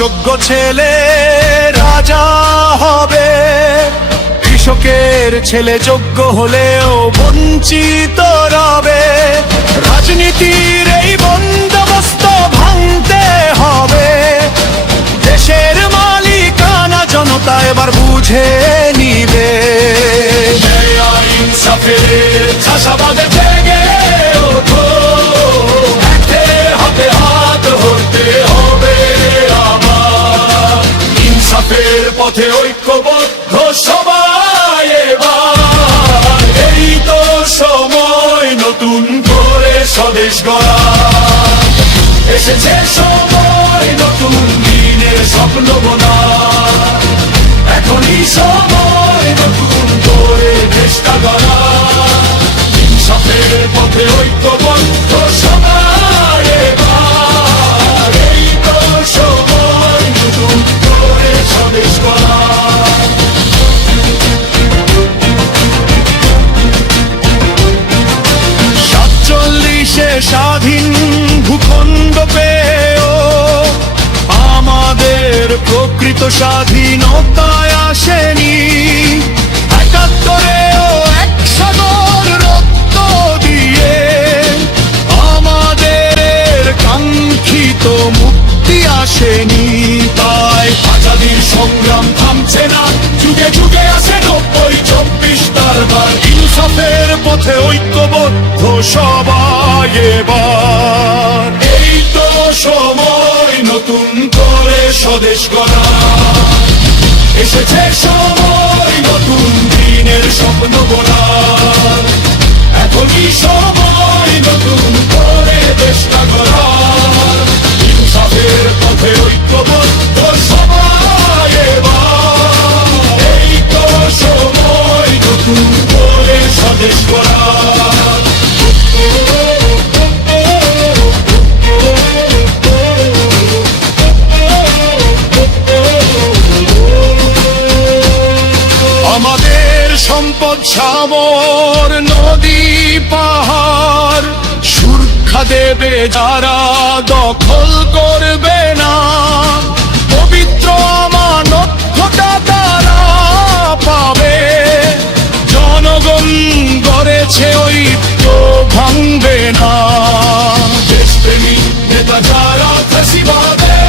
যোগ্য ছেলে রাজা হবে। কৃষকের ছেলে যোগ্য হলেও বঞ্চিত রবে। রাজনীতির এই বন্দোবস্ত ভাঙতে হবে। দেশের মালিকানা জনতা এবার বুঝে নিবে। ইনসাফের চাষাবাদে জেগে ওঠো, একতে হাতে হাত ধরতে হবে আবার। ইনসাফের পথে ঐক্যবদ্ধ সবাই এবার। এই তো সময় নতুন করে স্বদেশ গড়া। এসেছে সময় নতুন দিনের স্বপ্ন বোনা। এখনই সময় নতুন করে দেশটা গড়া। ইনসাফের পথে ঐক্যবদ্ধ সবাই এবার। এই তো সময় নতুন করে স্বদেশ গড়া। 47-এ স্বাধীন ভূখণ্ড পেয়েও আমাদের প্রকৃত স্বাধীনতায় আসেনি। 71-এও এক সাগর রক্ত দিয়ে আমাদের কাঙ্ক্ষিত মুক্তি আসেনি। তাই আজাদীর সংগ্রাম থামছে না, যুগে যুগে আসে 90-24 তারবার। ইনসাফের পথে ঐক্যবদ্ধ সবাই এবার। এই তো সময় নতুন করে স্বদেশ গড়া। এসেছে সময় নতুন দিনের স্বপ্ন গড়ার। এখনই সময় নতুন করে দেশটা গড়ার। ইনসাফের পথে ঐক্যবদ্ধ সবাই এবার। এই তো সময় নতুন করে স্বদেশ গড়ার। আমাদের সম্পদ সামর নদী পাহাড় সুরক্ষা দেবে যারা দখল করবে না। পবিত্র আমানতটা তারা পাবে। জনগণ গড়েছে ঐক্য ভাঙবে না। দেশপ্রেমী নেতা যারা ফাঁসিবাদে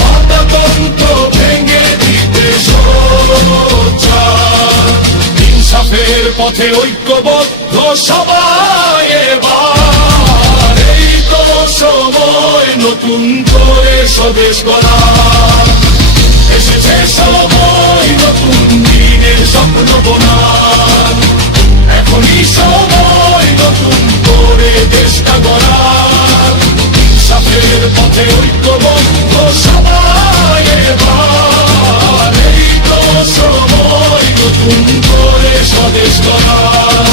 বাতাতন্ত্র ভেঙে দিতে সোচ্চার। ইনসাফের পথে ঐক্যবদ্ধ সবাই এবার। এই তো সময় নতুন করে স্বদেশ গড়া। এসেছে সময় নতুন দিনের স্বপ্ন বোনার। এখনই সময় নতুন করে দেশটা গড়ার। ইনসাফের পথে ঐক্যবদ্ধ সবাই এবার। এই তো সময় নতুন করে স্বদেশ গড়ার।